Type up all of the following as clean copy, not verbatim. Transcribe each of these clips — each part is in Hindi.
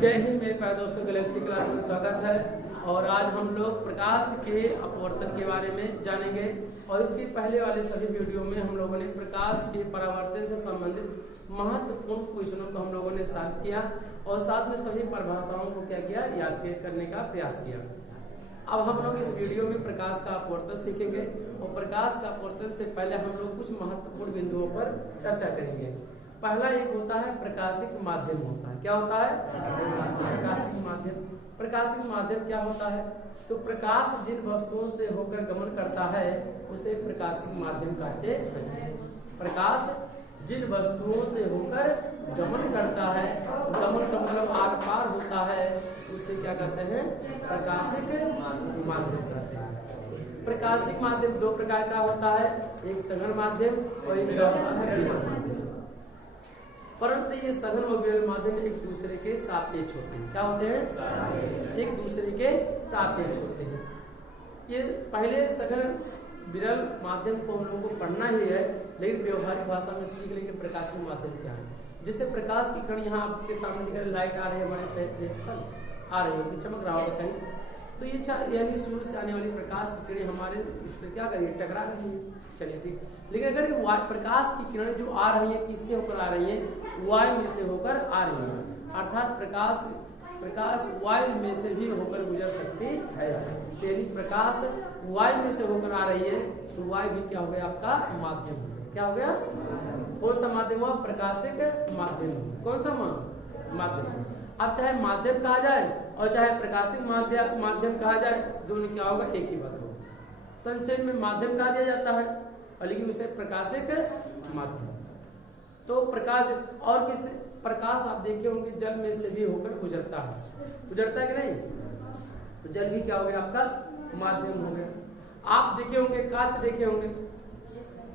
जय हिंद मेरे प्यारे दोस्तों, गैलेक्सी क्लास में स्वागत है। और आज हम लोग प्रकाश के अपवर्तन के बारे में जानेंगे। और इसके पहले वाले सभी वीडियो में हम लोगों ने प्रकाश के परावर्तन से संबंधित महत्वपूर्ण क्वेश्चनों को हम लोगों ने सॉल्व किया और साथ में सभी परिभाषाओं को क्या किया, याद करने का प्रयास किया। अब हम लोग इस वीडियो में प्रकाश का अपवर्तन सीखेंगे और प्रकाश का अपवर्तन से पहले हम लोग कुछ महत्वपूर्ण बिंदुओं पर चर्चा करेंगे। पहला एक होता है प्रकाशिक माध्यम होता है। क्या होता है? प्रकाशिक माध्यम। प्रकाशिक माध्यम क्या होता है? तो प्रकाश जिन वस्तुओं से होकर गमन करता है उसे प्रकाशिक माध्यम कहते हैं। प्रकाश जिन वस्तुओं से होकर गमन करता है, गमन का मतलब आर पार होता है, उसे क्या कहते हैं? प्रकाशिक माध्यम कहते हैं। प्रकाशिक माध्यम दो प्रकार का होता है, एक सघन माध्यम और एक होता है विरल माध्यम। परंतु ये सघन और विरल माध्यम एक दूसरे के सापेक्ष होते हैं। क्या होते हैं? एक दूसरे के सापेक्ष होते हैं। ये पहले सघन विरल माध्यम को हम लोगों को पढ़ना ही है, लेकिन व्यवहारिक भाषा में सीख लेंगे प्रकाशिक माध्यम क्या है। जैसे प्रकाश की किरण यहाँ आपके सामने दिख रही, लाइट आ रही है हमारे फेस पर, आ रही होगी, चमक रहा होगा कहीं, तो ये यानी सूर्य से आने वाली प्रकाश की किरणें हमारे इस पर क्या करिए, टकरा रही है। चलिए ठीक। लेकिन अगर प्रकाश की किरणें जो आ रही है किससे होकर आ रही है? वायु में से होकर आ रही है। अर्थात प्रकाश वायु में से भी होकर गुजर सकती है। यदि प्रकाश वायु में से होकर आ रही है तो वायु भी क्या हो गया, आपका माध्यम। क्या हो गया? कौन सा माध्यम हुआ? प्रकाशिक माध्यम। कौन सा माध्यम? अब चाहे माध्यम कहा जाए और चाहे प्रकाशिक माध्यम कहा जाए, दोनों क्या होगा, एक ही बात होगा। संक्षेप में माध्यम कहा दिया जाता है और लेकिन उसे प्रकाशिक माध्यम। तो प्रकाश और किस प्रकाश आप देखे होंगे जल में से भी होकर गुजरता है, गुजरता है कि नहीं? तो जल भी क्या हो गया, आपका माध्यम हो गया। आप देखे होंगे कांच, देखे होंगे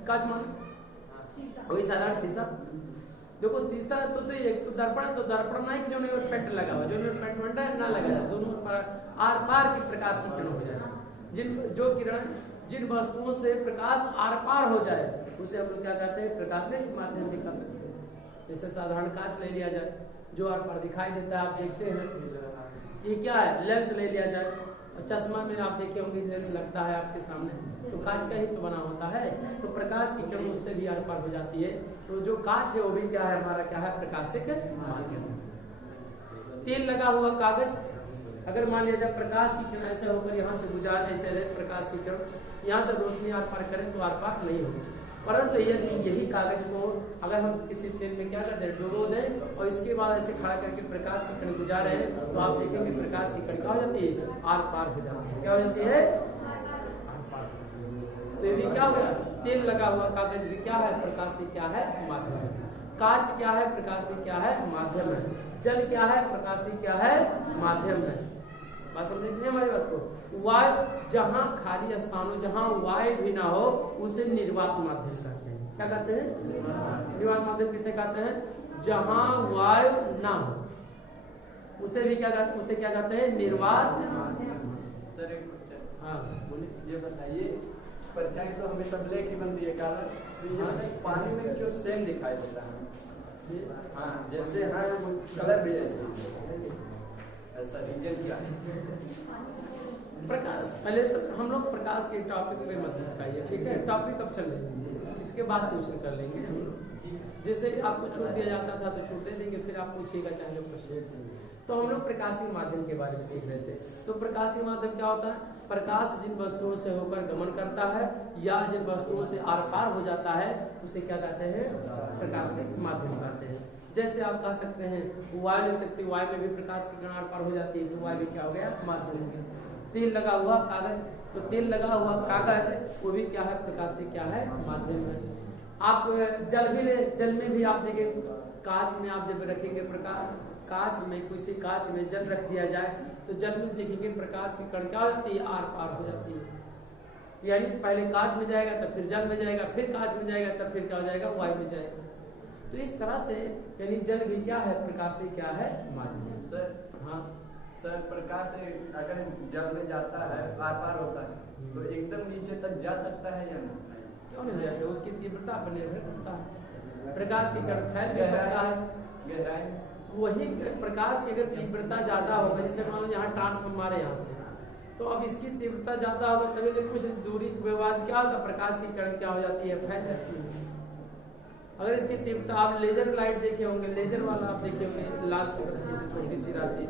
कांच मान वही साधारण शीशा। देखो शीशा तो एक तो दर्पण, तो दर्पण नहीं कि जो नहीं पेंट लगा हुआ, जो नहीं पेंट ना लगा जाए, दोनों पर आर पार की प्रकाश की किरण हो जाए। जिन वस्तुओं से प्रकाश आर पार हो जाए उसे हम लोग क्या कहते हैं, प्रकाशिक माध्यम भी कह सकते हैं। जैसे साधारण कांच ले लिया जाए, जो आर पार दिखाई देता है, आप देखते हैं ये क्या है, लेंस ले लिया जाए। चश्मा में आप देखे होंगे लेंस लगता है आपके सामने, तो कांच का ही तो बना होता है। तो प्रकाश की किरण उससे भी आर पार हो जाती है। तो जो कांच है वो भी क्या है, हमारा क्या है, प्रकाशिक माध्यम। तेल लगा हुआ कागज, अगर मान लिया जाए प्रकाश की किरण ऐसे होकर यहाँ से गुजार, ऐसे प्रकाश की किरण यहाँ से रोशनी आर पार करें तो आर पार नहीं होगी। परंतु यही कागज को अगर हम किसी तेल में क्या करते हैं, डुबो दें और इसके बाद ऐसे खड़ा करके प्रकाश की किरण गुजार रहे हैं, तो आप देखेंगे प्रकाश की किरण क्या हो जाती है, आर पार हो जाती है। क्या हो जाती है? आर पार। तो ये भी क्या हो गया, तेल लगा हुआ कागज भी क्या है, प्रकाश से क्या है, माध्यम है। कांच क्या है, प्रकाश से क्या है, माध्यम है। जल क्या है, प्रकाश से क्या है, माध्यम है। बात समझ रहे हमारी बात को? वायु, जहां खाली स्थान हो, जहां वायु भी ना हो, उसे निर्वात माध्यम कहते हैं। क्या कहते हैं? निर्वात माध्यम किसे कहते हैं? जहां वायु ना हो उसे भी क्या कहते, उसे क्या कहते हैं, निर्वात। सर एक क्वेश्चन, हाँ बोलिए, ये बताइए परछाई तो हमेशा ब्लैक ही बनती है, काला, तो ये पानी में क्यों सेम दिखाई देता है? हाँ, जैसे हाँ कलर भी ऐसे, ऐसा रीजन क्या है? प्रकाश, पहले हम लोग प्रकाश के टॉपिक पे मत बताइए, ठीक है? टॉपिक अब चल लेंगे, इसके बाद क्वेश्चन कर लेंगे हम लोग। जैसे आपको छूट दिया जाता था तो छूट दे देंगे, फिर आप पूछिएगा चाहे लोग प्रश्न। तो हम लोग प्रकाशिक माध्यम के बारे में सीख रहे थे। तो प्रकाशिक माध्यम क्या होता है? प्रकाश जिन वस्तुओं से होकर गमन करता है या जिन वस्तुओं से आर पार हो जाता है उसे क्या कहते हैं, प्रकाशिक माध्यम कहते हैं। जैसे आप कह सकते हैं वायु ले सकते, वायु में भी प्रकाश की किरण आर पार हो जाती है, तो वायु भी क्या हो गया, माध्यम हो गया। तेल लगा हुआ कागज, तो तेल लगा हुआ कागज वो भी क्या है, प्रकाश से क्या है, माध्यम है। आप जल भी ले, जल में भी आप देखें कांच में आप जब रखेंगे प्रकाश, कांच में किसी कांच में जल रख दिया जाए तो जल में देखेंगे प्रकाश की कण क्या हो जाती है, आर पार हो जाती है। यानी पहले कांच में जाएगा तब फिर जल में जाएगा, फिर कांच में जाएगा तब फिर क्या हो जाएगा, वायु में जाएगा। तो इस तरह से यानी जल भी क्या है, प्रकाश से क्या है, माध्यम। सर हाँ सर, प्रकाश अगर जल में जाता है, आर पार होता है, तो एकदम नीचे तक जा सकता है या नहीं? क्यों नहीं जाएगा, उसकी तीव्रता पर निर्भर करता है। प्रकाश की कण फैल भी सकता है, गहराई वही प्रकाश की अगर तीव्रता ज्यादा होगा, जैसे मान लो यहाँ टार्च हमारे यहाँ से, तो अब इसकी तीव्रता ज्यादा होगा तभी कुछ दूरी के बाद क्या होगा, प्रकाश की किरण क्या हो जाती है, फैल जाती है। अगर इसकी तीव्रता आप लेजर लाइट देखे होंगे, लेजर वाला आप देखे होंगे, लाल से जैसे छोटी सी रहती है,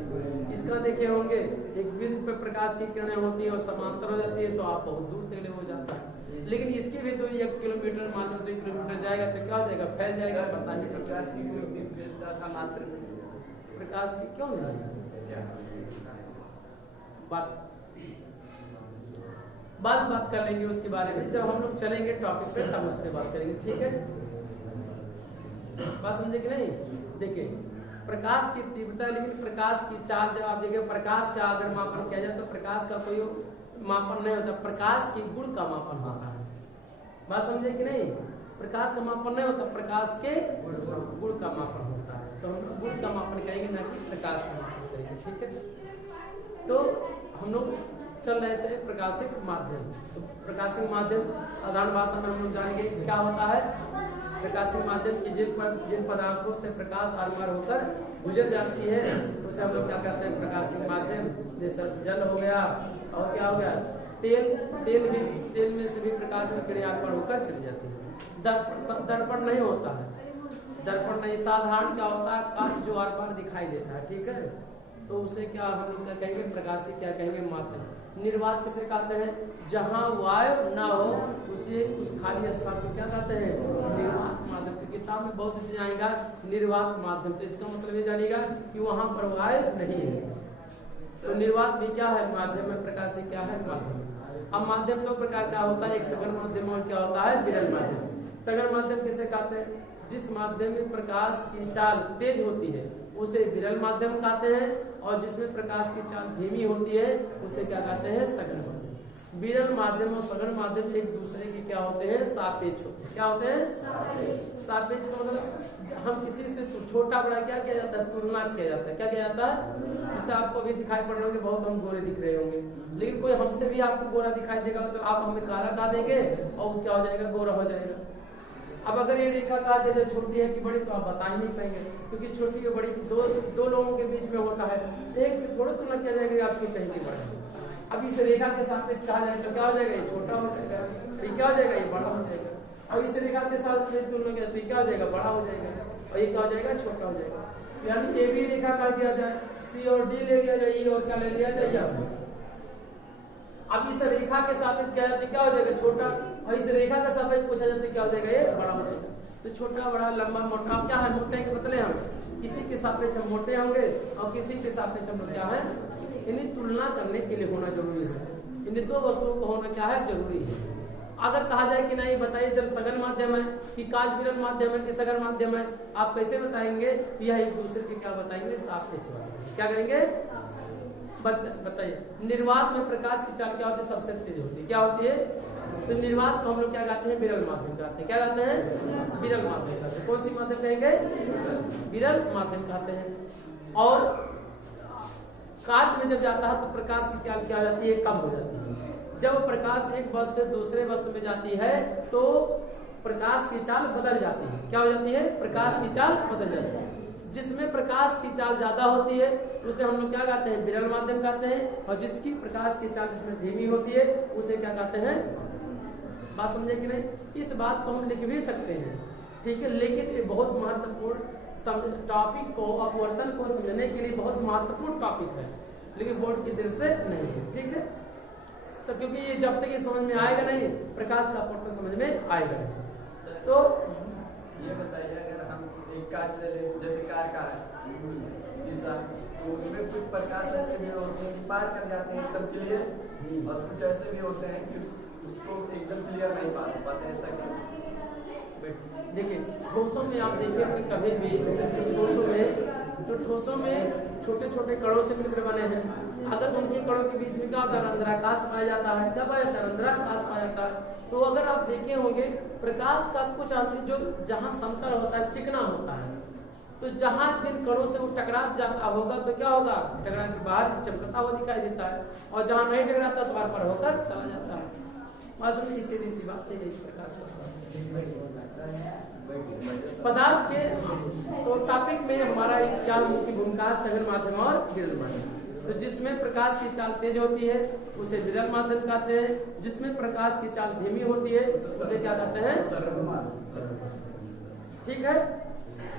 इसका देखे होंगे एक बिंदु पे प्रकाश की किरणें होती है और समांतर हो जाती है, तो आप बहुत दूर तक हो जाता है। लेकिन इसकी भी दूरी 1 किलोमीटर मान लो 2 किलोमीटर जाएगा तो क्या हो जाएगा, फैल जाएगा, पता नहीं प्रकाश की तीव्रता का मात्र प्रकाश की क्यों नहीं बात कर लेंगे उसके बारे में, जब हम लोग चलेंगे टॉपिक पे तब उस पर बात करेंगे, ठीक है। बात समझे कि नहीं? देखिए प्रकाश की तीव्रता, लेकिन प्रकाश की चाल जब आप देखिए, प्रकाश का अगर मापन किया जाए तो प्रकाश का कोई मापन नहीं होता, प्रकाश की गुण का मापन होता है। बात समझे कि नहीं? प्रकाश का मापन नहीं होता, प्रकाश के गुण का मापन होता है। तो हम गुण का मापन करेंगे ना कि प्रकाश का मापन करेंगे, ठीक है। तो हम लोग चल रहे थे प्रकाशिक माध्यम। तो प्रकाशिक माध्यम साधारण भाषा में हम लोग जानेंगे क्या होता है। प्रकाशिक माध्यम की जिन पदार्थों से प्रकाश आर-पार होकर गुजर जाती है उसे हम लोग क्या कहते हैं, प्रकाशिक माध्यम। जैसे जल हो गया और क्या हो गया, तेल में से भी प्रकाश की किरणें आर-पार होकर चली जाती है। दर्पण नहीं होता है, दर्पण नहीं, साधारण क्या होता है, कांच जो आर-पार दिखाई देता है, ठीक है। तो उसे क्या हम लोग क्या कहेंगे, प्रकाशिक क्या कहेंगे, माध्यम। निर्वात किसे कहते हैं, जहां वायु ना हो उसे उस खाली स्थान को क्या कहते हैं, निर्वात माध्यम। की किताब में बहुत सी चीजें आएगा निर्वात माध्यम, तो इसका मतलब ये जानेगा कि वहां पर वायु नहीं है। तो निर्वात भी क्या है, माध्यम है, प्रकाशिक क्या है, माध्यम। अब माध्यम दो प्रकार का होता है, एक सघन माध्यम और क्या होता है, विरल माध्यम। सघन माध्यम किसे कहते हैं, जिस माध्यम में प्रकाश की चाल तेज होती है उसे विरल माध्यम कहते हैं, और जिसमें प्रकाश की चाल धीमी होती है उसे क्या कहते हैं, सघन माध्यम। विरल माध्यम और सघन माध्यम एक दूसरे के क्या होते हैं, सापेक्ष होते हैं। क्या होते हैं, सापेक्ष का मतलब हम किसी से छोटा बड़ा क्या किया जाता है, तुलना किया जाता है। क्या किया जाता है, जैसे आपको अभी दिखाई पड़ रहे होंगे बहुत हम गोरे दिख रहे होंगे, लेकिन कोई हमसे भी आपको गोरा दिखाई देगा तो आप हमें काला कहा देंगे और वो क्या हो जाएगा, गोरा हो जाएगा। अब अगर ये रेखा कहा जाए छोटी है कि बड़ी, तो आप बता ही नहीं पाएंगे, क्योंकि छोटी और बड़ी दो लोगों के बीच में होता है, एक से थोड़ा तुलना किया जाएगा आप छोटे ही बड़ा। अब इस रेखा के सापेक्ष कहा जाए तो क्या हो जाएगा, ये छोटा हो जाएगा, ये क्या हो जाएगा, ये बड़ा हो जाएगा। और इस रेखा के साथ तुलना किया तो क्या हो जाएगा, बड़ा हो जाएगा, और ये क्या हो जाएगा, छोटा हो जाएगा। यानी ए भी रेखा कर दिया जाए, सी और डी ले लिया जाए, ई और क्या ले लिया जाए। अब इस रेखा के सापेक्ष क्या जाए क्या हो जाएगा, छोटा, और इस रेखा का सापेक्ष पूछा जाए तो क्या हो जाएगा, ये बड़ा हो जाएगा। तो छोटा बड़ा लंबा मोटा क्या है, मोटे के पतले हम, किसी के सापेक्ष हम मोटे होंगे और किसी के सापेक्ष हम क्या है, इन्हें तुलना करने के लिए होना जरूरी है। इन्हें दो वस्तुओं को होना क्या है, जरूरी है। अगर कहा जाए कि नहीं बताइए जल सघन माध्यम है कि कांच विरल माध्यम है कि सघन माध्यम है, आप कैसे बताएंगे, यह एक दूसरे के क्या बताएंगे, सापेक्ष क्या करेंगे, बताइए। निर्वात में प्रकाश की चाल क्या होती है, सबसे तेज होती है, क्या होती है। तो निर्वात को हम लोग क्या कहते हैं, विरल माध्यम कहते हैं। क्या कहते हैं, विरल माध्यम कहते हैं। कौन सी माध्यम कहेंगे, विरल माध्यम कहते हैं। और कांच में जब जाता है तो प्रकाश की चाल क्या हो जाती है, कम हो जाती है। जब प्रकाश एक वस्तु से दूसरे वस्तु में जाती है तो प्रकाश की चाल बदल जाती है। क्या हो जाती है, प्रकाश की चाल बदल जाती है। जिसमें प्रकाश की चाल ज्यादा होती है उसे हम लोग क्या कहते हैं, विरल माध्यम कहते हैं, और जिसकी प्रकाश की चाल जिसमें धीमी होती है उसे क्या कहते हैं। बात समझे कि नहीं, इस बात को हम लिख भी सकते हैं, ठीक है, लेकिन ये बहुत महत्वपूर्ण टॉपिक को, अपवर्तन को समझने के लिए बहुत महत्वपूर्ण टॉपिक है, लेकिन बोर्ड की दृष्टि से नहीं है, ठीक है सब, क्योंकि ये जब तक ये समझ में आएगा नहीं, प्रकाश का अपवर्तन समझ में आएगा नहीं। तो ये बताइए, अगर हम एक कांच ले लें, जैसे कार का शीशा, तो उसमें कुछ प्रकाश ऐसे भी होते हैं कि पार कर जाते हैं एकदम क्लियर, और कुछ ऐसे भी होते हैं कि उसको एकदम क्लियर नहीं पाते, ऐसा क्यों। देखिए ठोसों में आप देखिए कि कभी भी ठोसों में छोटे छोटे कणों से मिलकर बने हैं, अगर उनके कणों के बीच में क्या होता है, रंध्राकाश पाया जाता है। क्या पाया जाता है, रंध्राकाश पाया जाता है। तो अगर आप देखे होंगे प्रकाश का कुछ जो जहाँ समतल होता है, चिकना होता है, तो जहाँ जिन कणों से वो टकरा जाता होगा तो क्या होगा, टकरा के बाहर चमकता हुआ दिखाई देता है, और जहाँ नहीं टकराता तो बार बार होकर चला जाता है। सीधी सी बात है, यही प्रकाश का पदार्थ के तो टॉपिक में हमारा क्या मुख्य भूमिका, सघन माध्यम और विरल माध्यम। तो जिसमें प्रकाश की चाल तेज होती है उसे विरल माध्यम कहते हैं, जिसमें प्रकाश की चाल धीमी होती है उसे क्या कहते हैं, ठीक है।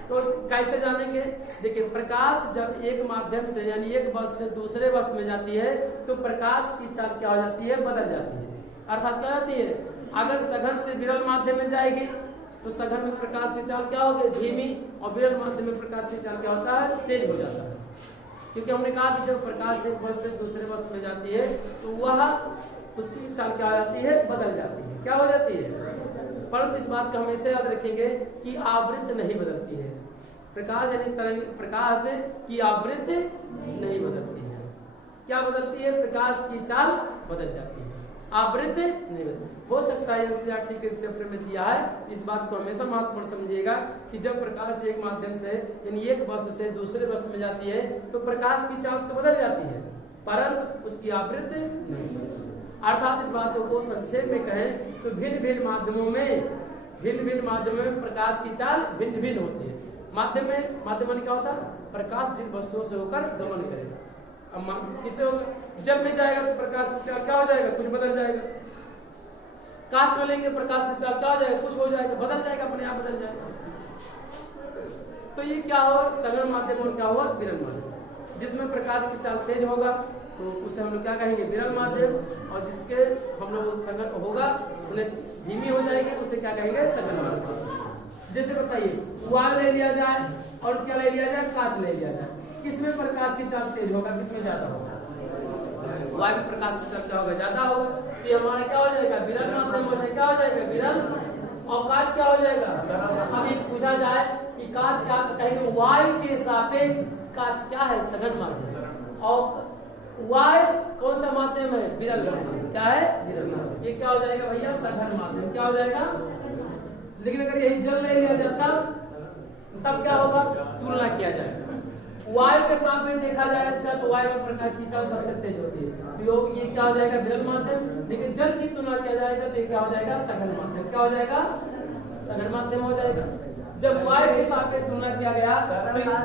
तो कैसे जानेंगे, देखिए प्रकाश जब एक माध्यम से यानी एक वस्तु से दूसरे वस्तु में जाती है तो प्रकाश की चाल क्या हो जाती है, बदल जाती है। अर्थात क्या होती है, अगर सघन से विरल माध्यम में जाएगी तो सघन में प्रकाश की चाल क्या होगी, धीमी, और विरल माध्यम में प्रकाश की चाल क्या होता है, तेज हो जाता है। क्योंकि हमने कहा कि जब प्रकाश एक वस्तु से दूसरे वस्तु में जाती है तो वह उसकी चाल क्या हो जाती है, बदल जाती है, क्या हो जाती है। परंतु इस बात का हमेशा याद रखेंगे कि आवृत्ति नहीं बदलती है। प्रकाश यानी तरंग, प्रकाश की आवृत्ति नहीं बदलती है। क्या बदलती है, प्रकाश की चाल बदल जाती है, आवृत्ति नहीं बदलती। हो सकता है एनसीईआरटी के चैप्टर में दिया है, इस बात को हमेशा महत्वपूर्ण समझिएगा कि जब प्रकाश एक माध्यम से यानी एक वस्तु से दूसरे वस्तु में जाती है तो प्रकाश की चाल तो बदल जाती है परंतु उसकी आवृत्ति नहीं बदलती। अर्थात इस बातों को संक्षेप में कहें तो भिन्न भिन्न माध्यमों में प्रकाश की चाल भिन्न भिन्न होती है। माध्यम में क्या होता है, प्रकाश जिन वस्तुओं से होकर गमन करेगा। अब किससे होगा, जल में जाएगा तो प्रकाश की चाल क्या हो जाएगा, कुछ बदल जाएगा। कांच में लेंगे प्रकाश की चाल क्या हो जाएगा, कुछ हो जाएगा, बदल जाएगा, अपने आप बदल जाएगा। तो ये क्या हो, सघन माध्यम और क्या हुआ, विरल माध्यम। जिसमें प्रकाश की चाल तेज होगा तो उसे हम लोग क्या कहेंगे, विरल माध्यम, और जिसके हम लोग सघन होगा उन्हें धीमी हो जाएगी उसे क्या कहेंगे, सघन माध्यम। जैसे बताइए वायु ले लिया जाए और क्या ले लिया जाए, कांच ले लिया जाए, किसमें प्रकाश की चाल तेज होगा, किसमें ज्यादा होगा, वायु में प्रकाश की चाल क्या होगा, ज्यादा होगा। तो हमारा क्या हो जाएगा, विरल माध्यम हो जाएगा, क्या हो जाएगा, विरल। और कांच क्या हो जाएगा, अभी पूछा जाए कि कांच क्या, कहेंगे वायु के सापेक्ष कांच क्या है, सघन माध्यम। और वायु कौन सा माध्यम है, विरल माध्यम, क्या है, विरल माध्यम। ये क्या हो जाएगा भैया, सघन माध्यम, क्या हो जाएगा। लेकिन अगर यही जल ले लिया जाता तब क्या होगा, तुलना किया जाएगा। वायु के सामने देखा जाए तो वायु में प्रकाश की चाल सबसे तेज होती है, तो ये क्या हो जाएगा, विरल माध्यम। लेकिन जल की तुलना किया जाएगा तो ये क्या हो जाएगा, सघन माध्यम, क्या हो जाएगा, सघन माध्यम हो जाएगा। जब वायु के साथ तुलना किया गया तो सघन भैया,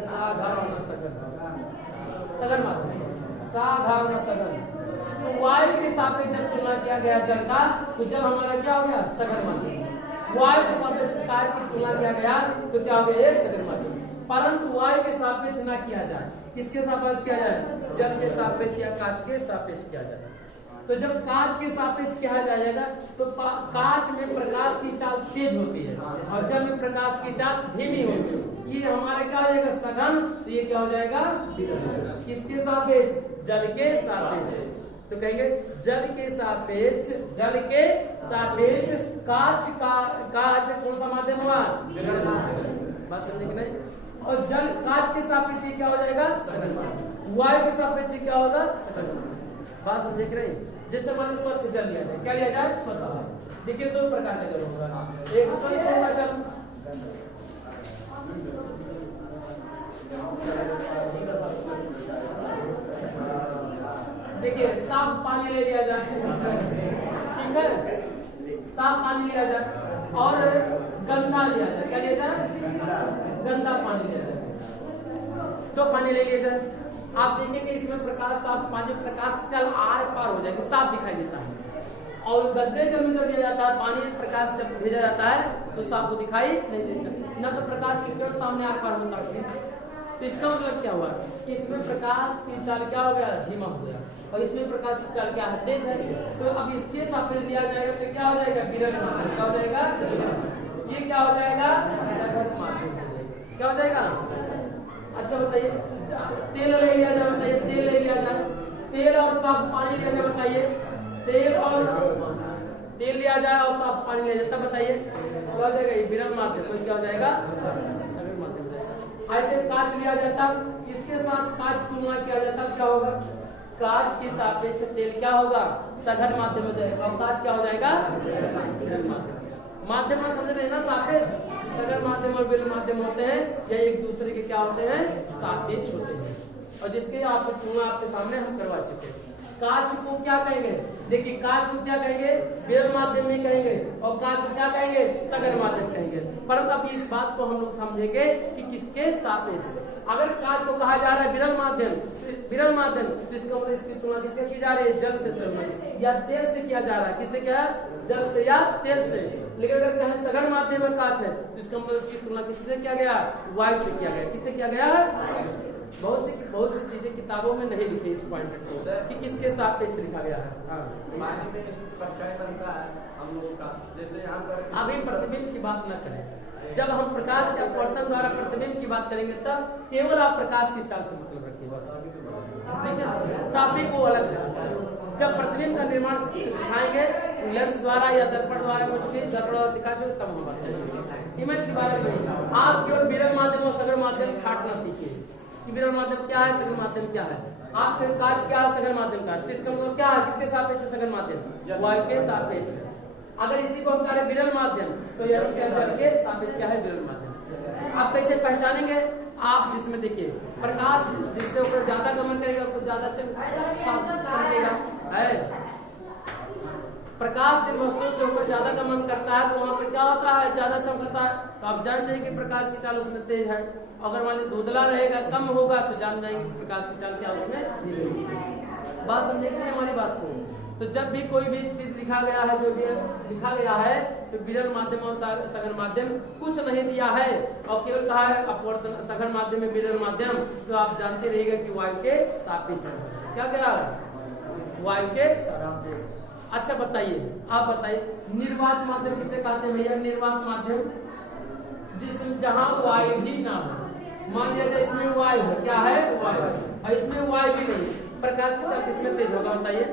साधारण सघन माध्यम, साधारण सघन। तो वायु के साथ जब तुलना किया गया जल का तो जल हमारा क्या हो गया, सघन माध्यम। वायु के सापेक्ष कांच की तुलना किया गया तो क्या हो गया, सघन माध्यम। परंतु वायु के सापेक्ष ना किया जाए, किसके सापेक्ष किया जाए, जल के सापेक्ष या कांच के सापेक्ष किया जाए। तो जब कांच के सापेक्ष किया जाएगा तो कांच में प्रकाश की चाल तेज होती है और जल में प्रकाश की चाल धीमी होती है। ये हमारे क्या हो जाएगा, सघन। तो ये क्या हो जाएगा, किसके सापेक्ष, जल के सापेक्ष। तो कहेंगे जल के सापेक्ष कांच कौन सा माध्यम हुआ, बात समझे कि नहीं। और जल कांच के सापेक्ष क्या हो जाएगा, सघन माध्यम। वायु के सापेक्ष क्या होगा, सघन माध्यम, बात समझे कि नहीं। जैसे मान स्वच्छ जल लिया जाए, क्या लिया जाए, स्वच्छ जल। देखिए दो प्रकार के जल होगा, एक स्वच्छ होगा जल, देखिए साफ पानी ले लिया जाए, ठीक है, साफ पानी लिया जाए और गंदा लिया जाए, क्या लिया जाए, गंदा पानी लिया जाए। तो पानी ले लिया जाए, आप देखेंगे इसमें प्रकाश, साफ पानी प्रकाश की चाल आर पार हो जाएगी, साफ दिखाई देता है। और गंदे जल में जब लिया जाता है पानी, प्रकाश जब भेजा जाता है तो साफ को दिखाई नहीं देता, न तो प्रकाश की किरण सामने आर पार होता है। तो इसका मतलब क्या हुआ कि इसमें प्रकाश की चाल क्या हो गया, धीमा हो गया, और इसमें प्रकाश की चाल क्या है, तेज है। तो अब इसके सापेक्ष दिया जाएगा तो क्या हो जाएगा, विरल माध्यम, क्या हो जाएगा, ये क्या हो जाएगा, सघन माध्यम हो जाएगा, क्या हो जाएगा। अच्छा बताइए, तेल ले लिया जाए, बताइए तेल ले लिया जाए, तेल और साफ पानी लिया जाए, बताइए तेल लिया जाए और साफ पानी लिया जाए, तब बताइए क्या हो जाएगा, ये विरल माध्यम, तो क्या हो जाएगा, सघन माध्यम हो जाएगा। ऐसे कांच लिया जाता, इसके साथ कांच तुलना किया जाता, क्या होगा, कांच के सापेक्ष तेल क्या होगा, सघन माध्यम हो जाएगा, और कांच क्या हो जाएगा, विरल माध्यम। माध्यम में समझ रहे ना, सापेक्ष, सघन माध्यम और विरल माध्यम होते हैं या एक दूसरे के क्या होते हैं, सापेक्ष होते हैं। और जिसके आप तुलना आपके सामने हम करवा चुके हैं। कांच को क्या कहेंगे? देखिए कांच को क्या कहेंगे? विरल माध्यम में कहेंगे, और कांच को क्या कहेंगे? सघन माध्यम कहेंगे। परंतु अब इस बात को हम लोग समझेंगे कि किसके सापेक्ष। अगर कांच को कहा जा रहा है विरल माध्यम, तो इसका मतलब इसकी तुलना किससे की जा रही है? जल से या तेल से किया जा रहा है। किससे क्या? जल से या तेल से। लेकिन अगर कहें सघन माध्यम में कांच है, तो इसका मतलब इसकी तुलना किससे किया गया? वायु से किया गया। किससे किया गया? बहुत सी चीजें किताबों में नहीं लिखी इस पॉइंट को कि किसके सापेक्ष लिखा गया है। पानी में प्रकाश बनता है हम लोग का, जैसे यहाँ पर अभी प्रतिबिंब की बात न करें। जब हम प्रकाश के अपवर्तन द्वारा प्रतिबिंब की बात करेंगे तब केवल आप प्रकाश की चाल से मतलब रखिए, ठीक है? टॉपिक वो अलग है। जब प्रतिबिंब का निर्माण सिखाएंगे लेंस द्वारा या दर्पण द्वारा, कुछ भी दर्पण द्वारा सिखा जो तब हम बताएंगे इमेज के बारे में। आप केवल विरल माध्यम और सघन माध्यम छाटना सीखिए कि विरल माध्यम क्या है, सघन माध्यम क्या है। आप कांच क्या है, सघन माध्यम का, तो इसका मतलब क्या है? किसके सापेक्ष है सघन माध्यम? वायु के सापेक्ष है। अगर इसी को हम कहें विरल माध्यम, तो यानी कि जल के सापेक्ष क्या है? विरल माध्यम। आप कैसे पहचानेंगे? आप जिसमें देखिए प्रकाश जिससे ऊपर ज्यादा गमन करेगा तो ज्यादा चमकेगा है। प्रकाश जिन वस्तुओं से ऊपर ज्यादा गमन करता है तो वहां पर क्या होता है? ज्यादा चमकता है। तो आप जान जाएंगे कि प्रकाश की चाल उसमें तेज है। अगर मान लीजिए धुंधला रहेगा, कम होगा, तो जान जाएंगे कि प्रकाश की चाल क्या उसमें धीरे होगी। बात समझेंगे हमारी बात को। तो जब भी कोई भी चीज लिखा गया है, जो भी लिखा गया है, तो विरल माध्यम और सघन माध्यम कुछ नहीं दिया है और केवल कहा है अपवर्तन सघन माध्यम में विरल माध्यम, तो आप जानते रहिएगा कि वायु के सापेक्ष है। क्या क्या? वायु के सापेक्ष। अच्छा बताइए, आप बताइए निर्वात माध्यम किसे कहते हैं भैया? निर्वात माध्यम जिसमें जहां वायु भी ना हो। मान लिया जाए इसमें वायु है, क्या है? वायु, और इसमें वायु भी नहीं, प्रकाश की चाल किसमें तेज होगा बताइए?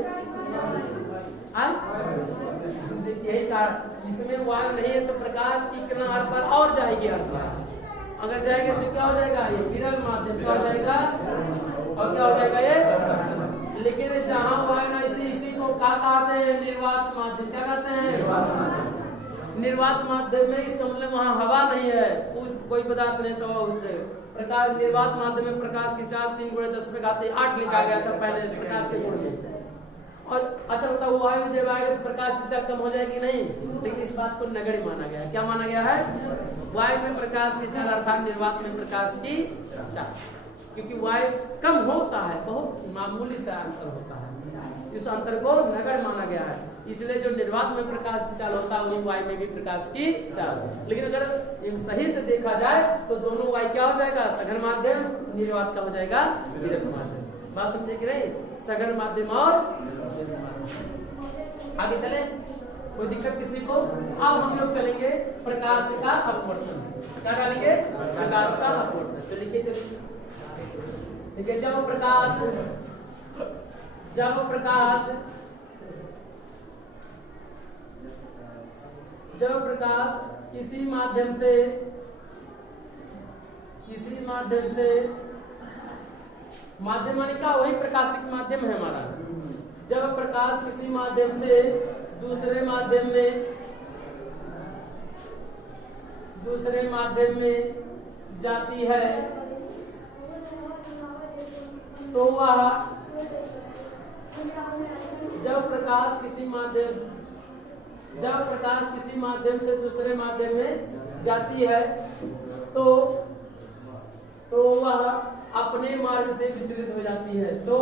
यही कारण, इसमें वायु नहीं है तो प्रकाश की किरण आर पर और जाएगी। अगर जाएगा तो क्या हो जाएगा? ये विरल माध्यम क्या हो जाएगा? और क्या हो जाएगा ये? लेकिन जहां वायु ना, इसी को क्या कहते हैं? निर्वात माध्यम। क्या कहते हैं? निर्वात माध्यम में इसका मतलब वहाँ हवा नहीं है, कोई पदार्थ नहीं, तो उससे प्रकाश निर्वात माध्यम में प्रकाश की चाल 3 × 10⁸ लिखा गया था पहले प्रकाश के गुण में। और अच्छा बताओ वायु जब आएगा तो प्रकाश की चाल कम हो जाएगी? नहीं, लेकिन इस बात को नगण्य माना गया है। क्या माना गया है? वायु में प्रकाश की चाल अर्थात निर्वात में प्रकाश की चाल, क्योंकि वायु कम होता है, बहुत मामूली सा अंतर होता है, इस अंतर को नगण्य माना गया है। इसलिए जो निर्वात में प्रकाश की चाल होता है वही वायु में भी प्रकाश की चाल। लेकिन अगर सही से देखा जाए तो दोनों वायु क्या हो जाएगा? सघन माध्यम, निर्वात का हो जाएगा विरल माध्यम। बात समझे कि नहीं? सघन माध्यम और आगे चले, कोई दिक्कत किसी को? अब हम लोग चलेंगे प्रकाश का अपवर्तन। क्या डालेंगे? प्रकाश का अपवर्तन। तो लिखिए, चलिए देखिए, जब प्रकाश किसी माध्यम से माध्यम माने क्या? वही प्रकाशिक माध्यम है हमारा। जब प्रकाश किसी माध्यम से दूसरे माध्यम में जाती है तो वह जब प्रकाश किसी माध्यम से दूसरे माध्यम में जाती है तो वह अपने मार्ग से विचलित हो जाती है। तो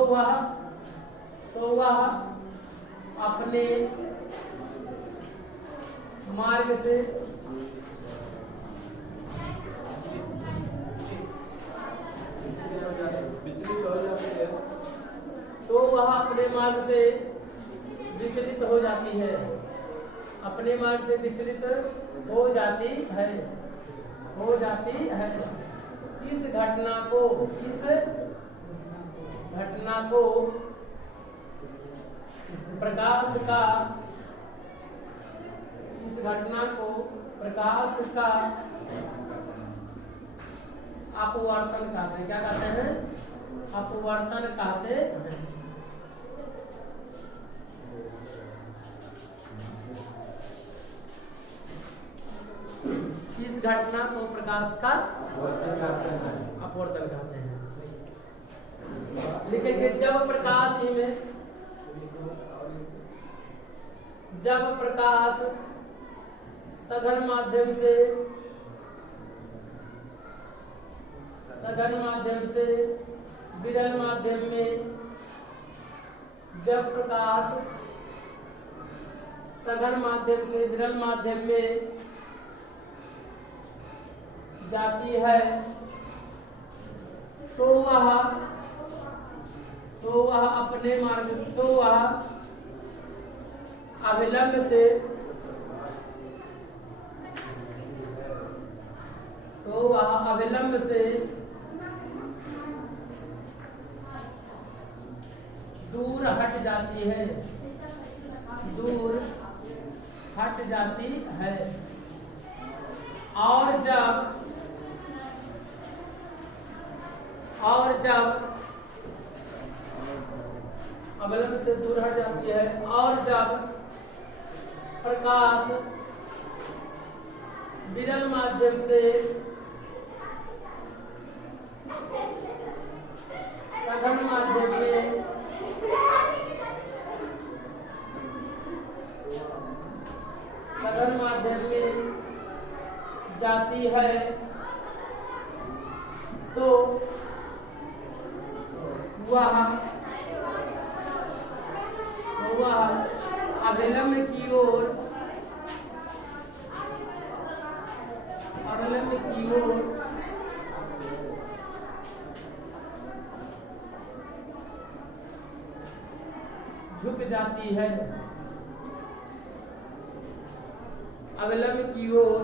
वह अपने मार्ग से विचलित हो जाती है। अपने मार्ग से विचलित हो जाती है। इस घटना को प्रकाश का अपवर्तन कहते हैं। क्या कहते हैं? अपवर्तन कहते हैं। इस घटना को प्रकाश का अपवर्तन कहते हैं। लिखेंगे जब प्रकाश ही में जब प्रकाश सघन माध्यम से विरल माध्यम में, जब प्रकाश सघन माध्यम से विरल माध्यम में जाती है तो वह अपने मार्ग अविलंब से दूर हट जाती है, और जब अविलंब से दूर हट जाती है और जब प्रकाश विरल माध्यम से सघन माध्यम में जाती है तो वह अविलंब की ओर झुक जाती है, अविलंब की ओर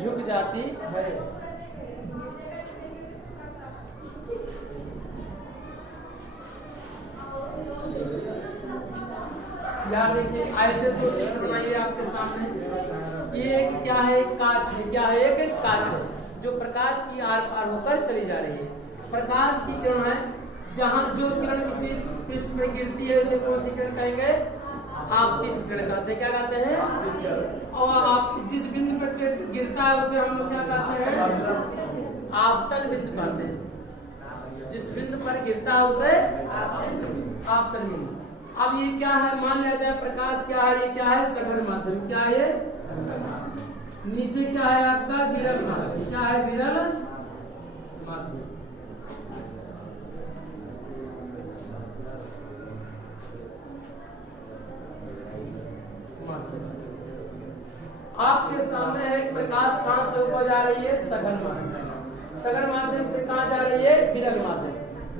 झुक जाती है। यहाँ देखिए ऐसे दो चित्र बनाइए आपके सामने। ये क्या है? कांच है। क्या है? एक कांच है जो प्रकाश की आर पार होकर चली जा रही है। प्रकाश की किरण है, जहाँ जो किरण किसी पृष्ठ में गिरती है उसे कौन सी किरण कहेंगे? आपतित किरण कहते हैं। क्या कहते हैं? और आप जिस बिंदु पर गिरता है उसे हम लोग क्या कहते हैं? आपतन बिंदु कहते हैं। जिस बिंदु पर गिरता है उसे आपतन बिंदु। अब ये क्या है? मान लिया जाए प्रकाश क्या है? ये क्या है? सघन माध्यम। क्या है? नीचे क्या है आपका? विरल माध्यम। क्या है? विरल माध्यम। आपके सामने है प्रकाश कहां से ऊपर जा रही है? सघन माध्यम। सघन माध्यम से कहां जा रही है? विरल माध्यम।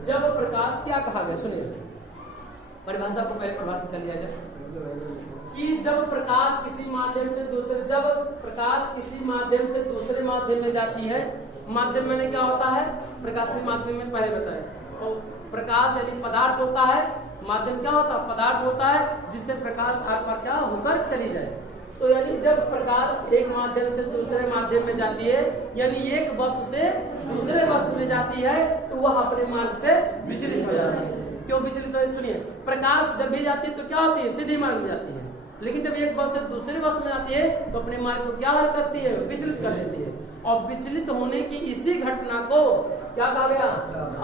जब प्रकाश क्या कहा गया? सुनिए, परिभाषा को पहले परिभाषित कर लिया जाए कि जब प्रकाश किसी माध्यम से दूसरे माध्यम में जाती है। माध्यम में क्या होता है? प्रकाशीय माध्यम में पहले बताए। तो प्रकाश यानी पदार्थ होता है, माध्यम क्या होता है? पदार्थ होता है जिससे प्रकाश आर पार क्या होकर चली जाए। तो यानी जब प्रकाश एक माध्यम से दूसरे माध्यम में जाती है, यानी एक वस्तु से दूसरे वस्तु में जाती है, तो वह अपने मार्ग से विचलित हो जाती है। क्यों विचलित हो? सुनिए, प्रकाश जब भी जाती है तो क्या होती है? सीधी मार्ग में जाती है। लेकिन जब एक वस्तु से दूसरी वस्तु में जाती है तो अपने मार्ग को क्या करती है? विचलित कर देती है। और विचलित होने की इसी घटना को क्या कहा गया?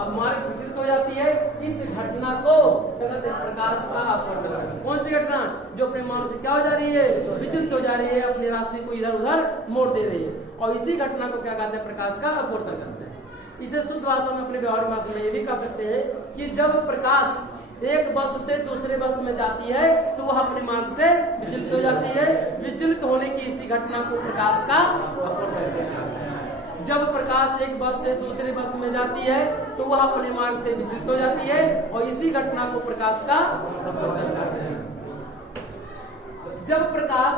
अब मार्ग विचलित हो जाती है, इस घटना को प्रकाश का अपवर्तन। कौन सी घटना? जो अपने मार्ग से क्या हो जा रही है? विचलित हो जा रही है, अपने रास्ते को इधर उधर मोड़ दे रही है। और इसी घटना को क्या कहते हैं? प्रकाश का अपवर्तन करते हैं। इसे शुद्ध भाषा में, अपने व्यवहारिक भाषा में ये भी कह सकते हैं कि जब प्रकाश एक वस्तु से दूसरे वस्तु में जाती है तो वह अपने मार्ग से विचलित हो जाती है। विचलित होने की इसी घटना को प्रकाश का अपवर्तन कहते हैं। जब प्रकाश एक वस्तु से दूसरे वस्तु में जाती है तो वह अपने मार्ग से विचलित हो जाती है और इसी घटना को प्रकाश का अपवर्तन कहते हैं। जब प्रकाश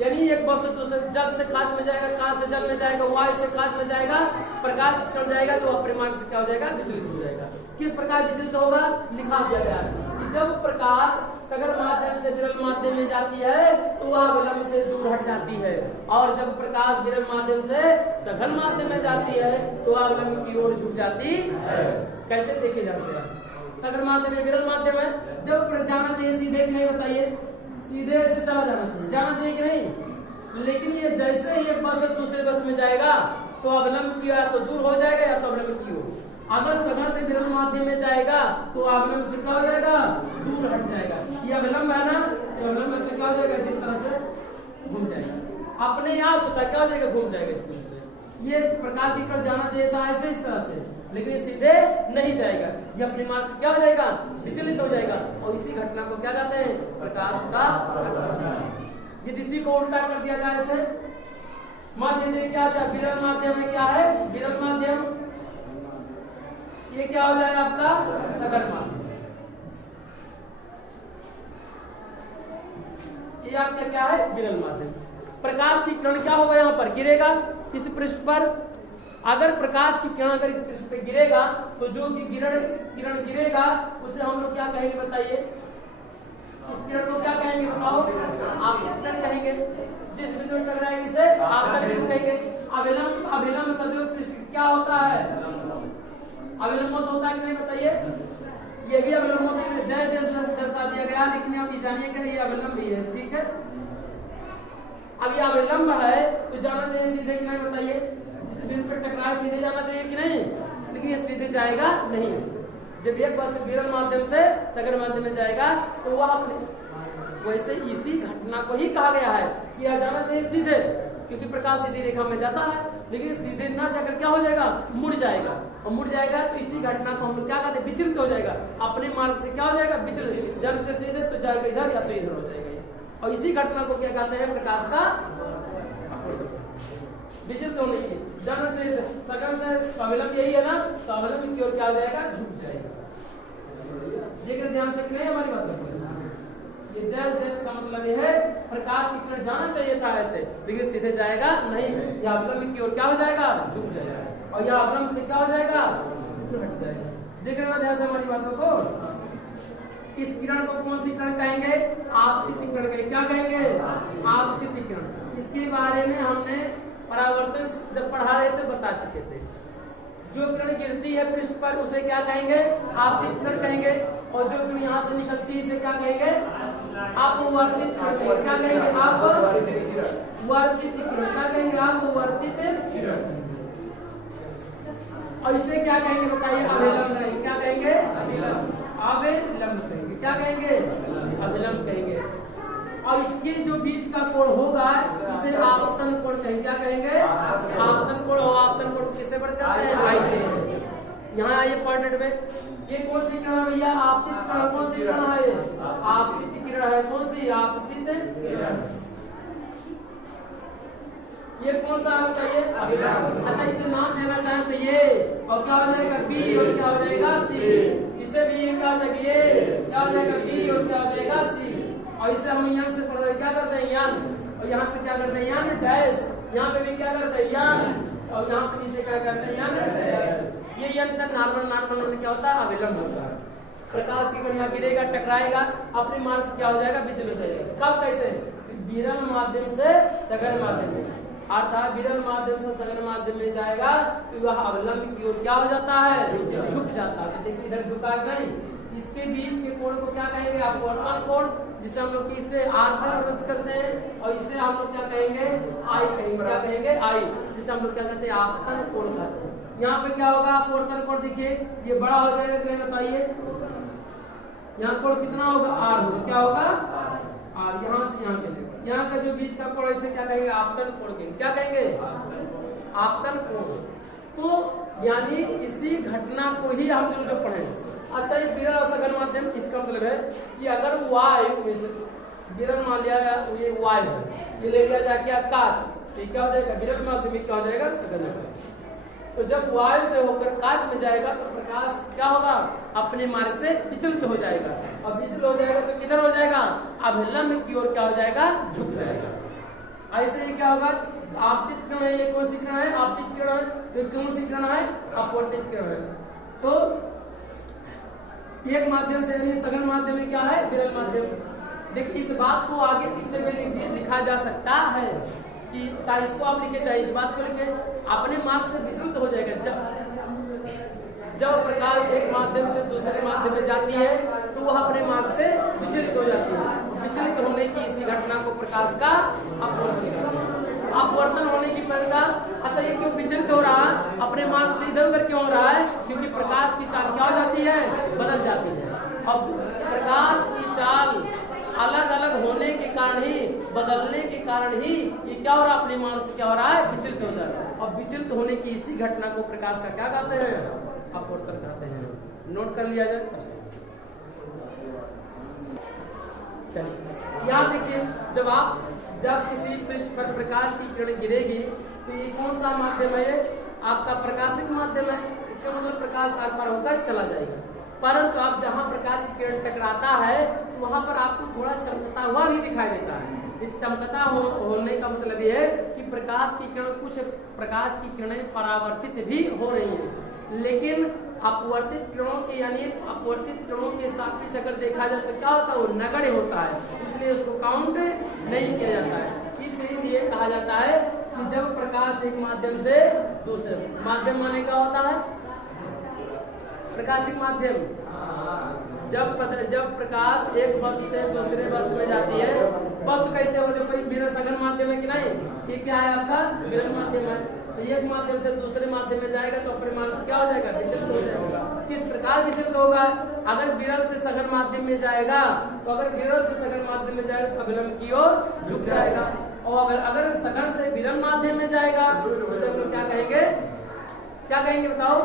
यानी एक वस्तु दूसरे जल से कांच में जाएगा, कांच से जल में जाएगा, वायु से कांच में जाएगा, प्रकाश कर जाएगा तो अपने मार्ग से क्या हो जाएगा? विचलित हो जाएगा। किस प्रकार विचलित होगा? लिखा गया है कि जब प्रकाश सघन माध्यम से विरल माध्यम में जाती है तो वह विलंब से दूर हट जाती है, और जब प्रकाश विरल माध्यम से सघन माध्यम में जाती है तो वह विलंब की ओर झुक जाती है। कैसे? देखिए ध्यान से। सघन माध्यम है, विरल माध्यम है। जब जाना चाहिए सीधे कि नहीं? बताइए, सीधे से चला जाना चाहिए कि नहीं? लेकिन ये जैसे ही एक वस्तु दूसरे वस्तु में जाएगा तो अवलंब की या तो दूर हो जाएगा या तो अवलंब की हो। अगर सघन से विरल माध्यम में जाएगा तो अवलंब से क्या हो जाएगा? दूर हट जाएगा। ये अवलंब है ना, अवलंब में क्या हो जाएगा, इस तरह से घूम जाएगा, अपने आप होता है क्या हो जाएगा, घूम जाएगा इसकी से। ये प्रकाश की कण जाना चाहिए था ऐसे इस तरह से, लेकिन ये सीधे नहीं जाएगा, ये अपने मार्ग से क्या हो जाएगा, विचलित हो जाएगा, और इसी घटना को क्या कहते हैं, प्रकाश का यदि इसी को उल्टा कर दिया जाए ऐसे, मान लीजिए क्या जाए, विरल माध्यम में क्या है, विरल माध्यम, ये क्या हो जाएगा आपका सघन माध्यम, ये आपका क्या है, विरल माध्यम। प्रकाश की किरण क्या होगा, यहाँ पर गिरेगा इस पृष्ठ पर, अगर प्रकाश की किरण अगर इस पृष्ठ पे गिरेगा तो जो कि किरण गिरेगा उसे हम लोग क्या कहेंगे बताइए, इस किरण को क्या कहेंगे बताओ, आपतित किरण कहेंगे, जिस बिंदु पर टकराएगी इसे आपतन बिंदु कहेंगे। अभिलंब सदैव पृष्ठ क्या होता है, अभिलंब होता है कि नहीं बताइए, ये भी अभिलंब होता है, दर्शा दिया गया, लेकिन आप ये जानिए कि ये अभिलंब ही है, ठीक है। अब ये अभिलंब है तो जाना चाहिए सीधे कि नहीं बताइए, जिस बिंदु पर टकराए सीधे जाना चाहिए कि नहीं, लेकिन ये सीधे जाएगा नहीं, जब एक बार से विरल माध्यम से सघन माध्यम में जाएगा तो वह अपने वैसे इसी घटना को ही कहा गया है कि यह जाना चाहिए सीधे, क्योंकि प्रकाश सीधी रेखा में जाता है, लेकिन सीधे ना जाकर क्या हो जाएगा, मुड़ जाएगा, और मुड़ जाएगा तो इसी घटना को हम लोग क्या कहते हैं, विचलित हो जाएगा, अपने मार्ग से क्या हो जाएगा, विचलित, जाने से सीधे तो जाएगा इधर या तो इधर हो जाएगा, और इसी घटना को क्या कहते हैं, प्रकाश का विचलित होने की, जाना चाहिए सघन से अविलंब यही है ना, तो अविलंब की ओर क्या हो जाएगा, झुक जाएगा। लेकिन ध्यान से नहीं हमारी बात को, ये डैश डैश का मतलब ये है प्रकाश की किरण जाना चाहिए था ऐसे, लेकिन सीधे जाएगा नहीं, यह अवलंब की ओर क्या हो जाएगा, झुक जाएगा, और यह अवलंब से क्या हो जाएगा, हट जाएगा। देख रहे हो ध्यान से हमारी बातों को, इस किरण को कौन सी किरण कहेंगे, आपतित किरण कहेंगे, क्या कहेंगे, आपतित किरण। इसके बारे में हमने परावर्तन जब पढ़ा रहे थे बता चुके थे, जो किरण गिरती है पृष्ठ पर उसे क्या कहेंगे, आपतित किरण कहेंगे, और जो किरण यहाँ से निकलती है इसे क्या कहेंगे, अपवर्तित किरण, क्या कहेंगे, अपवर्तित किरण, क्या कहेंगे, अपवर्तित किरण, और इसे क्या कहेंगे बताइए, अभिलंब कहेंगे, क्या कहेंगे, अभिलंब कहेंगे, क्या कहेंगे, अभिलंब कहेंगे, और इसके जो बीच का कोण होगा इसे आपतन कोण कहेंगे, क्या कहेंगे, आपतन कोण, और आपतन कोण किससे बढ़ करते हैं, आई से। यहाँ आइए पॉइंटेड में, ये कौन सी किरण है भैया, आपतित किरण, कौन सी किरण है, आपतित किरण है, कौन सी, आपतित किरण, ये कौन सा होता है, ये अच्छा, इसे नाम देना चाहे तो ये, और क्या हो जाएगा, बी, और क्या हो जाएगा, सी, इसे भी ये क्या हो जाएगा, ये क्या हो जाएगा, बी, और क्या हो जाएगा, सी, और इसे हम यन से पढ़ क्या करते हैं, यन, और यहाँ पे क्या करते हैं, यन डैश, यहाँ पे भी क्या करते हैं, यन, और यहाँ पे नीचे क्या करते हैं, यन डैश। ये यन से नॉर्मल में क्या होता है, अविलंब होता है। प्रकाश की कण गिरेगा, टकराएगा, अपने मार्ग से क्या हो जाएगा, विचलित हो जाएगा, कब कैसे, विरल माध्यम से सघन माध्यम में, अर्थात विरल माध्यम से सघन माध्यम में जाएगा तो वह अवलंब की ओर क्या हो जाता है, झुक जाता है। देखिए इधर झुका नहीं, इसके बीच के कोण को क्या कहेंगे, अपवर्तन कोण, जिसे हम लोग इसे आर से प्रदर्शित करते हैं, और इसे हम लोग क्या कहेंगे, आई कहेंगे, क्या कहेंगे, आई, जिसे हम लोग क्या कहते हैं, आपतन कोण कहते हैं। यहाँ पे क्या होगा, अपवर्तन कोण, देखिए ये बड़ा हो जाएगा, तो बताइए यहाँ कोण कितना होगा, आर होगा, क्या होगा, आर, यहाँ से यहाँ के यहाँ का जो बीच का कोण इसे क्या कहेंगे, आपतन कोण कहेंगे, क्या कहेंगे, आपतन कोण। तो यानी इसी घटना को ही हम जो पढ़े। अच्छा, ये विरल और सघन माध्यम, इसका मतलब है कि अगर वायु में से विरल मान लिया, ये वायु ये ले लिया जाए क्या, कांच, तो क्या हो जाएगा, विरल माध्यम में क्या हो जाएगा, सघन माध्यम। तो जब वायु से होकर कांच में जाएगा तो प्रकाश क्या होगा, अपने मार्ग से विचलित हो जाएगा, और विचलित हो जाएगा तो किधर हो जाएगा, अभिलंब की ओर क्या हो जाएगा, झुक जाएगा। ऐसे ही क्या होगा, आपतित किरण है, ये कौन सी किरण है, आपतित किरण है, तो कौन सी किरण है, अपवर्तित किरण है। तो एक माध्यम से यानी सघन माध्यम में क्या है, विरल माध्यम। देखिए इस बात को आगे पीछे में लिखा जा सकता है कि चाहे इसको आप लिखे चाहे इस बात को लिखे, अपने मार्ग से विचलित हो जाएगा। जब प्रकाश एक माध्यम से दूसरे माध्यम में जाती है तो वह अपने मार्ग से विचलित हो जाती है। विचलित होने की इसी घटना को प्रकाश का अपवर्तन होने की प्रकाश। अच्छा, ये क्यों विचलित हो रहा है, अपने मार्ग से इधर उधर क्यों हो रहा है, क्योंकि प्रकाश की चाल क्या हो जाती है, बदल जाती है। अब प्रकाश की चाल अलग अलग होने बदलने के कारण ही ये क्या हो रहा है, अपने मान से क्या हो रहा है, विचलित हो रहा है। और विचलित होने की इसी घटना को प्रकाश का क्या कहते हैं, अपवर्तन कहते हैं। नोट कर लिया जाए तब से। चलिए यहाँ देखिए, जब किसी पृष्ठ पर प्रकाश की किरण गिरेगी तो ये कौन सा माध्यम है, आपका प्रकाशिक माध्यम है। इसका मतलब प्रकाश आर पार होकर चला जाएगा। परंतु आप जहाँ प्रकाश की किरण टकराता है तो वहां पर आपको थोड़ा चमकता हुआ भी दिखाई देता है। इस चमकता होने का मतलब ये है कि प्रकाश की किरण, कुछ प्रकाश की किरणें परावर्तित भी हो रही हैं, लेकिन अपवर्तित किरणों के यानी अपवर्तित किरणों के सापेक्ष अगर देखा जाए तो क्या होता है, वो नगण्य होता है, इसलिए उसको काउंट नहीं किया जाता है। इसीलिए कहा जाता है कि जब प्रकाश एक माध्यम से दूसरे माध्यम माने का होता है प्रकाशिक माध्यम, जब प्रकाश एक वस्तु से दूसरे वस्तु में जाती है, वस्तु कैसे हो, कोई बिना सघन माध्यम है कि नहीं, ये क्या है आपका विरल माध्यम है। तो एक माध्यम से दूसरे माध्यम में जाएगा तो परिमाण से क्या हो जाएगा, विचलित हो जाएगा। किस प्रकार विचलित होगा, अगर विरल से सघन माध्यम में जाएगा तो अगर विरल से सघन माध्यम में जाएगा तो अभिलंब की ओर झुक जाएगा, और अगर सघन से विरल माध्यम में जाएगा तो हम लोग क्या कहेंगे बताओ,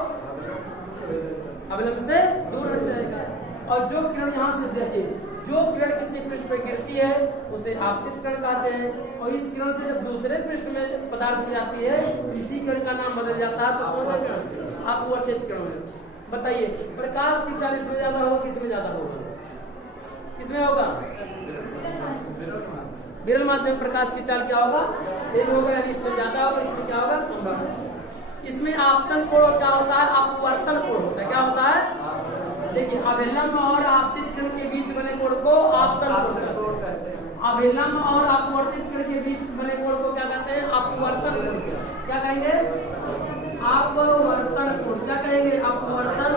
अभिलंब से दूर हट जाएगा। और जो किरण यहाँ से देखिए, जो किरण किसी पृष्ठ पर गिरती है उसे आपतित किरण कहते हैं, और इस किरण से जब दूसरे पृष्ठ में पदार्थ में जाती है तो इसी किरण का नाम बदल जाता है। तो कौन सा किरण, अपवर्तित किरण है। बताइए प्रकाश की चाल इसमें ज्यादा होगा, किसमें ज्यादा होगा, किसमें होगा, विरल माध्यम प्रकाश की चाल क्या होगा, तेज होगा, यानी इसमें ज्यादा होगा, इसमें क्या होगा, कम होगा। इसमें आपतन कोण क्या होता है, अपवर्तन कोण होता है। क्या होता है, देखिए अभिलंब और आपतित किरण के बीच बने कोण को आपतन कोण कहते हैं। अभिलंब और अपवर्तित किरण के बीच बने कोण को क्या कहते हैं, अपवर्तन कोण। क्या कहेंगे, अपवर्तन कोण। क्या कहेंगे, अपवर्तन।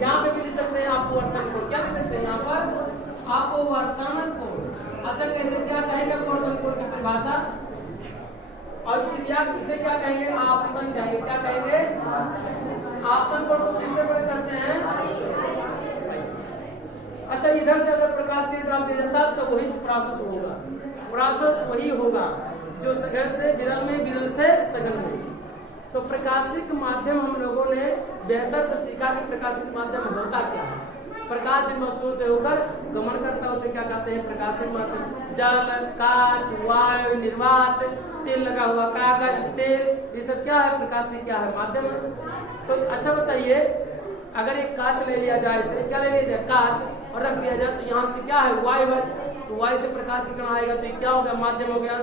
यहाँ पे भी लिख सकते हैं अपवर्तन कोण। क्या लिख सकते हैं यहाँ पर, अपवर्तन कोण। अच्छा कैसे क्या कहेंगे अपवर्तन कोण की परिभाषा, और इसे क्या कहेंगे, आपतन कहेंगे। क्या कहेंगे, आपतन कोण को किससे बड़े करते हैं। अच्छा इधर से अगर प्रकाश तीर डाल दिया जाता तो वही प्रोसेस होगा, प्रोसेस वही होगा जो सघन से विरल में, विरल से सघन में। तो प्रकाशिक माध्यम हम लोगों ने बेहतर से सीखा कि प्रकाशिक माध्यम होता क्या है। प्रकाश जिन वस्तुओं से होकर गमन करता है उसे क्या कहते हैं, प्रकाशिक माध्यम। जल, कांच, वायु, निर्वात, तेल लगा हुआ कागज, तेल, ये सब क्या है, प्रकाशिक क्या है, माध्यम है। तो अच्छा बताइए, अगर एक कांच ले लिया जाए, इसे क्या ले लिया जाए, कांच, और रख दिया जाए तो यहाँ से क्या है, वायु है, तो वायु से प्रकाश की किरण आएगा तो ये क्या हो गया, माध्यम हो गया।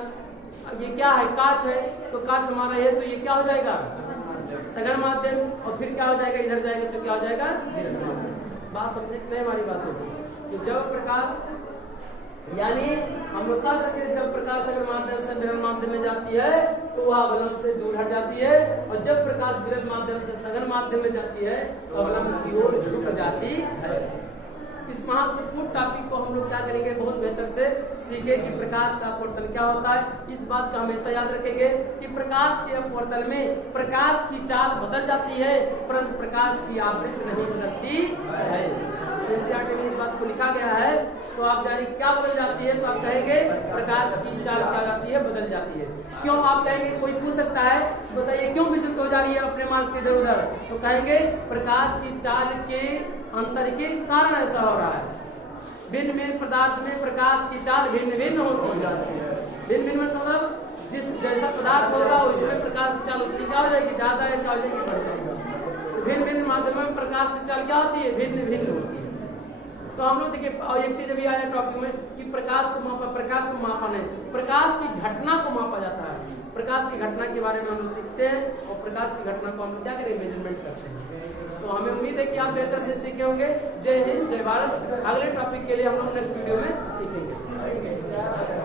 ये क्या है, कांच है, तो कांच हमारा है तो ये क्या हो जाएगा, सघन माध्यम। और फिर क्या हो जाएगा, इधर जाएगा तो क्या हो जाएगा, विरल माध्यम। बात समझे कि नहीं हमारी बात होगी। तो जब प्रकाश यानी हम लोग कह सकते हैं जब प्रकाश अगर माध्यम से विरल माध्यम में जाती है तो वह अवलंब से दूर हट जाती है, और जब प्रकाश विरल माध्यम से सघन माध्यम में जाती है तो अवलंब की ओर झुक जाती है। इस महत्वपूर्ण टॉपिक को हम लोग क्या करेंगे, बहुत बेहतर से सीखे कि प्रकाश का अपवर्तन क्या होता है। इस बात का हमेशा याद रखेंगे कि प्रकाश के अपवर्तन में प्रकाश की चाल बदल जाती है परंतु प्रकाश की आवृत्ति नहीं बदलती है। एनसीईआरटी में इस बात को लिखा गया है, तो आप जानिए क्या बदल जाती है, तो आप कहेंगे प्रकाश की चाल क्या जाती है, बदल जाती है। क्यों आप कहेंगे, कोई पूछ सकता है बताइए क्यों विचलित हो जा रही है अपने मार्ग से इधर उधर, तो कहेंगे प्रकाश की चाल के अंतर के कारण ऐसा हो रहा है। भिन्न भिन्न पदार्थ में प्रकाश की चाल भिन्न भिन्न होती है। भिन्न भिन्न मतलब जिस जैसा पदार्थ होगा उसमें प्रकाश की चाल उतनी क्या हो जाएगी, ज्यादा है, क्या हो जाएगी, बढ़ जाएगी। भिन्न भिन्न माध्यमों में प्रकाश की चाल क्या होती है, भिन्न भिन्न होती है। तो हम लोग देखिए, और एक चीज अभी आया टॉपिक में कि प्रकाश को मापा नहीं, प्रकाश की घटना को मापा जाता है। प्रकाश की घटना के बारे में हम लोग सीखते हैं और प्रकाश की घटना को हम लोग क्या करें, मेजरमेंट करते हैं। तो हमें उम्मीद है कि आप बेहतर से सीखे होंगे। जय हिंद, जय भारत। अगले टॉपिक के लिए हम लोग नेक्स्ट वीडियो में सीखेंगे।